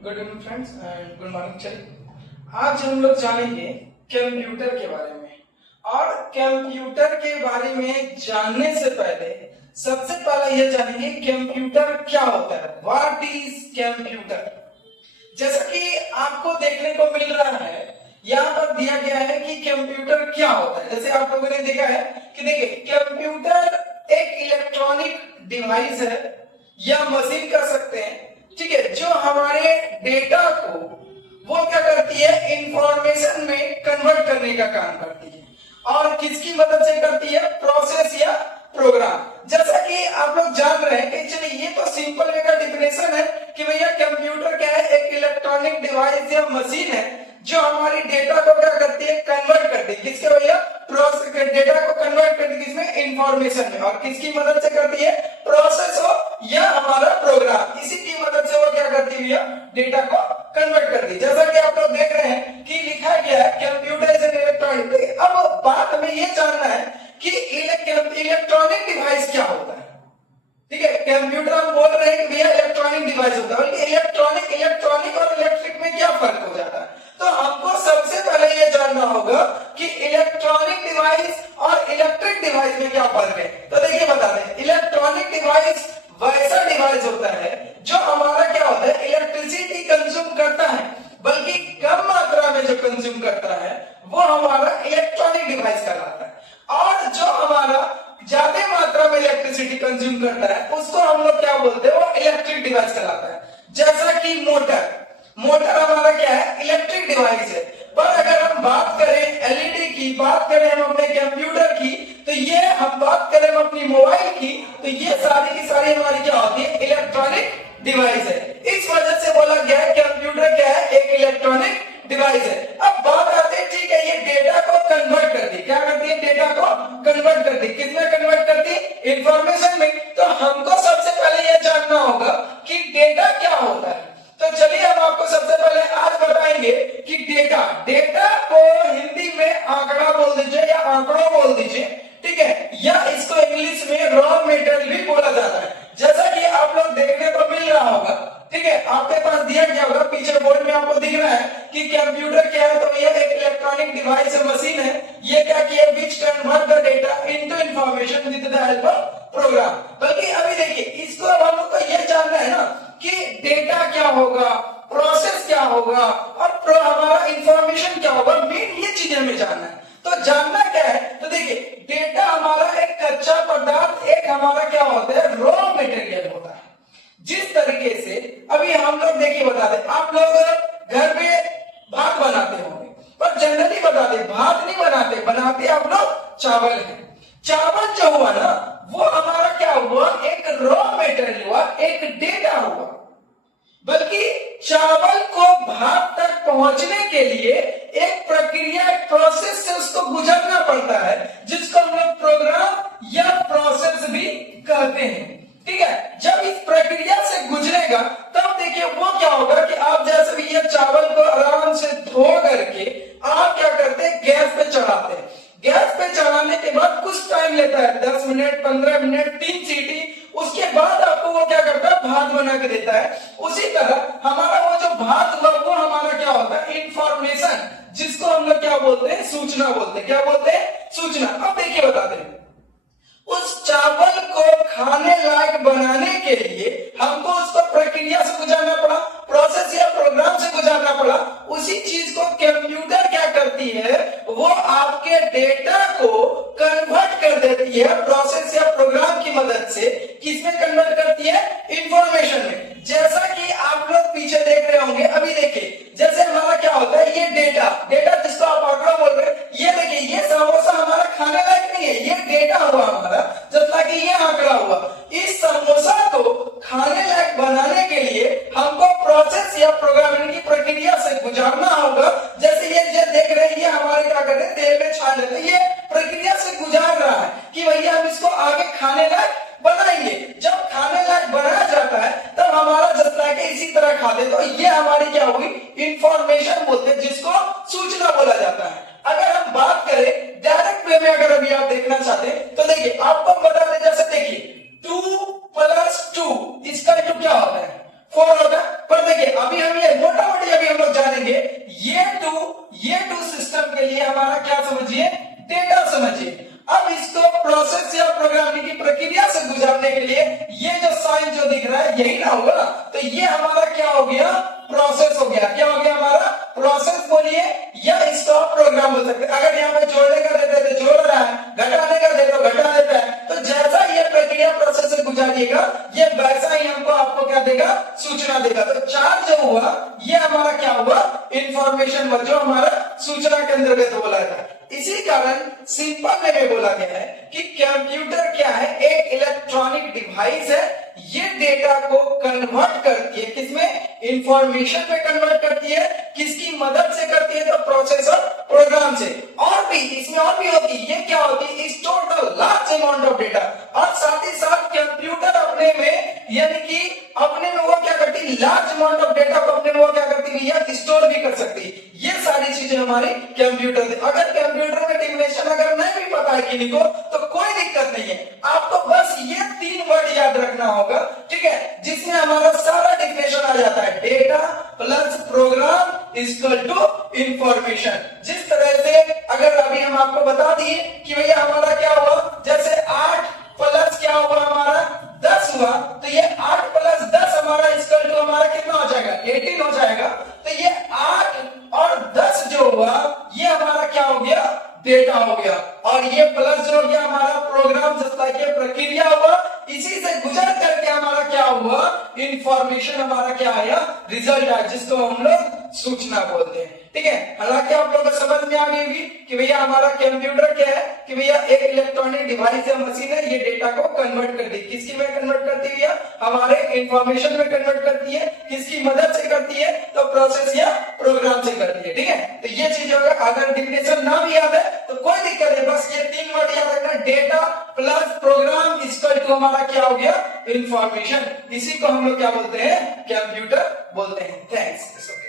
Good evening friends and good morning. चलिए आज हम लोग जानेंगे कंप्यूटर के बारे में। और कंप्यूटर के बारे में जानने से पहले सबसे पहले यह जानेंगे कंप्यूटर क्या होता है। What is computer. जैसा कि आपको देखने को मिल रहा है, यहाँ पर दिया गया है कि कंप्यूटर क्या होता है। जैसे आप लोगों ने देखा है कि देखिए कंप्यूटर एक इलेक्ट्रॉनिक डिवाइस है या मशीन कह सकते हैं, ठीक है, जो हमारे डेटा को वो क्या करती है, इंफॉर्मेशन में कन्वर्ट करने का काम करती है। और किसकी मदद से करती है, प्रोसेस या प्रोग्राम। जैसा कि आप लोग जान रहे हैं कि चलिए ये तो सिंपल वे का डिफिनेशन है कि भैया कंप्यूटर क्या है, एक इलेक्ट्रॉनिक डिवाइस या मशीन है जो हमारी डेटा को क्या करती है, कन्वर्ट करती है। किसके भैया, प्रोसेस के डेटा को कन्वर्ट करती है किसमें, इंफॉर्मेशन में। और किसकी मदद से करती है, प्रोसेस हो या हमारा प्रोग्राम, इसी की मदद से वो क्या करती है भैया, डेटा को कन्वर्ट करती है। जैसा कि आप लोग देख रहे हैं कि लिखा गया है कंप्यूटर इज एन इलेक्ट्रॉनिक। अब बात हमें ये जानना है कि इलेक्ट्रॉनिक डिवाइस क्या होता है। ठीक है, कंप्यूटर हम बोल रहे हैं कि भैया इलेक्ट्रॉनिक डिवाइस होता है, इलेक्ट्रॉनिक और इलेक्ट्रिक में क्या फर्क हो जाता है। तो हमको सबसे पहले ये जानना होगा कि इलेक्ट्रॉनिक डिवाइस और इलेक्ट्रिक डिवाइस में क्या फर्क है। तो देखिए बता दें, इलेक्ट्रॉनिक डिवाइस वैसा डिवाइस होता है जो हमारा क्या होता है, इलेक्ट्रिसिटी कंज्यूम करता है, बल्कि कम मात्रा में जो कंज्यूम करता है वो हमारा इलेक्ट्रॉनिक डिवाइस कहलाता है। और जो हमारा ज्यादा मात्रा में इलेक्ट्रिसिटी कंज्यूम करता है उसको हम लोग क्या बोलते हैं, वो इलेक्ट्रिक डिवाइस कहलाता है। जैसा कि मोटर हमारा क्या है, इलेक्ट्रिक डिवाइस है। पर अगर हम बात करें एलईडी की, बात करें हम अपने कंप्यूटर की, तो ये हम बात करें हम अपनी मोबाइल की, तो ये सारी की सारी हमारी क्या होती है, इलेक्ट्रॉनिक डिवाइस है। इस वजह से बोला गया है कंप्यूटर क्या है, एक इलेक्ट्रॉनिक डिवाइस है। अब बात आती है, ठीक है, ये डेटा को कन्वर्ट करती है, क्या करती है, डेटा को कन्वर्ट करती है। किसमें कन्वर्ट करती है, इंफॉर्मेशन में। तो हमको सबसे पहले यह जानना होगा कि डेटा क्या होता है। तो चलिए हम आपको सबसे पहले आज बताएंगे कि डेटा को हिंदी में आंकड़ा बोल दीजिए या आंकड़ों बोल दीजिए, ठीक है, या इसको इंग्लिश में रॉ मेटेरियल भी बोला जाता है। जैसा कि आप लोग देखने को मिल रहा होगा, ठीक है, आपके पास दिया गया होगा, पीछे बोर्ड में आपको दिख रहा है कि कंप्यूटर क्या है, तो ये एक इलेक्ट्रॉनिक डिवाइस है, मशीन है। ये क्या किया, which convert the data into information with the help of program. बल्कि अभी देखिए, इसको अब हम लोग को ये जानना है ना कि डेटा क्या होगा, प्रोसेस क्या होगा और हमारा इंफॉर्मेशन क्या होगा, मेन ये चीजें हमें जानना है। तो जानना क्या है, तो देखिए डेटा हमारा एक कच्चा पदार्थ, एक हमारा क्या होता है, रॉ मटेरियल होता है। जिस तरीके से अभी हम लोग देखिए बता दें, आप लोग घर में भात बनाते होंगे, पर जनरली बता दें भात नहीं बनाते आप लोग चावल है। चावल जो हुआ ना, वो हमारा क्या हुआ, एक रॉ मटेरियल हुआ, एक डेटा हुआ। बल्कि चावल को भात तक पहुंचने के लिए एक प्रक्रिया, एक प्रोसेस से उसको गुजरना पड़ता है, जिसको हम लोग प्रोग्राम या प्रोसेस भी कहते हैं। ठीक है, जब इस प्रक्रिया से गुजरेगा तब देखिए वो क्या होगा कि आप जैसे भी ये चावल को आराम से धो करके आप क्या करते हैं, गैस पे चढ़ाते हैं। गैस पे चढ़ाने के बाद कुछ टाइम लेता है, 10 मिनट 15 मिनट 3 सीटी, उसके बाद आपको वो क्या करता है, भात बना के देता है। उसी तरह हमारा वो जो भात हुआ वो हमारा क्या होता है, इंफॉर्मेशन, जिसको हम लोग क्या बोलते हैं, सूचना बोलते हैं। क्या बोलते हैं, सूचना। अब देखिए बताते हैं, उस चावल को खाने लायक बनाने के लिए हमको उसको प्रक्रिया से गुजारना पड़ा, प्रोसेस या प्रोग्राम से गुजारना पड़ा। उसी चीज को कंप्यूटर क्या करती है, वो आपके डेटा को कन्वर्ट कर देती है प्रोसेस या प्रोग्राम की मदद से। किसमें कन्वर्ट करती है, इंफॉर्मेशन में। जैसा कि आप लोग पीछे देख रहे होंगे, अभी देखिए जैसे हमारा क्या होता है, ये डेटा जिसको आप आंकड़ा बोल रहे हैं, ये देखिए ये समोसा हमारा खाने लायक नहीं है, ये डेटा हुआ हमारा, जैसा कि ये आंकड़ा हुआ। इस समोसा को खाने लायक बनाने के लिए हमको प्रोसेस या प्रोग्रामिंग की प्रक्रिया से गुजारना होगा। जैसे ये देख रहे हैं, ये हमारे क्या करते हैं, तेल में छान लेते हैं। ये प्रक्रिया से गुजार रहा है कि भैया हम इसको आगे खाने लायक बनाएंगे। जब खाने लायक बनाया जाता है तब हमारा जैसा है कि इसी तरह खाते, तो ये हमारी क्या हुई, इंफॉर्मेशन बोलते हैं, जिसको सूचना बोला जाता है। अगर हम बात करें डायरेक्ट वे में, अगर अभी आप देखना चाहते हैं तो देखिए आपको बता दें, जैसे देखिए 2 + 2 इसका जो क्या होता है, 4 होता है। पर देखिए अभी हम ये मोटा मोटी अभी हम लोग जानेंगे, ये टू सिस्टम के लिए हमारा क्या समझिए, डेटा समझिए। अब इसको प्रोसेस या प्रोग्रामिंग की प्रक्रिया से गुजारने के लिए ये जो साइन जो दिख रहा है यही ना होगा, तो ये हमारा क्या हो गया, प्रोसेस हो गया। क्या हो गया हमारा, प्रोसेस बोलिए या स्टॉप प्रोग्राम हो सकते। अगर यहाँ पे जोड़ने का देते तो जोड़ रहा है, घटाने का दे तो घटा देता है। तो जैसा ये प्रक्रिया प्रोसेस से गुजारिएगा ये वैसा ही हमको आपको क्या देगा, सूचना देगा। तो चार जो हुआ ये हमारा क्या हुआ, इंफॉर्मेशन हुआ, जो हमारा सूचना के अंतर्गत बोला था। इसी कारण सिंपल में बोला गया है कि कंप्यूटर क्या है, एक इलेक्ट्रॉनिक डिवाइस है। ये डेटा को कन्वर्ट करती है, किसमें, इंफॉर्मेशन में कन्वर्ट करती है। किसकी मदद से करती है, तो प्रोसेसर प्रोग्राम से। और भी इसमें और भी होती है, ये क्या होती है, store the large amount of data. और साथ ही साथ कंप्यूटर अपने में, यानी कि अपने में वो क्या करती है, लार्ज अमाउंट ऑफ डेटा को अपने में वो क्या करती है, या स्टोर भी कर सकती है। ये सारी चीजें हमारी कंप्यूटर। अगर कंप्यूटर में डिफिनेशन अगर नहीं भी पता है किसी को तो कोई दिक्कत नहीं है, आपको बस ये 3 वर्ड याद रखना होगा, ठीक है, जिसमें हमारा सारा डिफिनेशन आ जाता है, data plus program equal to information. जिस तरह से अगर अभी हम आपको बता दिए कि भैया हमारा क्या हुआ, जैसे 8 प्लस क्या हुआ हमारा 10 हुआ, तो ये 8 प्लस 10 हमारा इक्वल टू हमारा कितना हो जाएगा, 18 हो जाएगा। तो ये 8 और 10 जो हुआ ये हमारा क्या हो गया, डेटा हो गया। और ये प्लस जो हो गया हमारा प्रोग्राम, जैसा कि प्रक्रिया हुआ, इसी से गुजर करके हमारा क्या हुआ, इंफॉर्मेशन हमारा क्या आया, रिजल्ट आया, जिसको हम लोग सूचना बोलते हैं। ठीक है, हालांकि आप लोगों को समझ में आ गई होगी कि भैया हमारा कंप्यूटर क्या है, कि भैया एक इलेक्ट्रॉनिक डिवाइस या मशीन है, ये डेटा को कन्वर्ट करती है। किसकी में कन्वर्ट करती है, भैया हमारे इंफॉर्मेशन में कन्वर्ट करती है। किसकी मदद से करती है, तो प्रोसेस या प्रोग्राम से करती है। ठीक है, तो ये चीज होगा। अगर डिफिनेशन ना भी याद है तो कोई दिक्कत नहीं, बस ये 3 वर्ड याद रखना, data plus program equal to हमारा क्या हो गया, इंफॉर्मेशन। इसी को हम लोग क्या बोलते हैं, कंप्यूटर बोलते हैं। थैंक्स।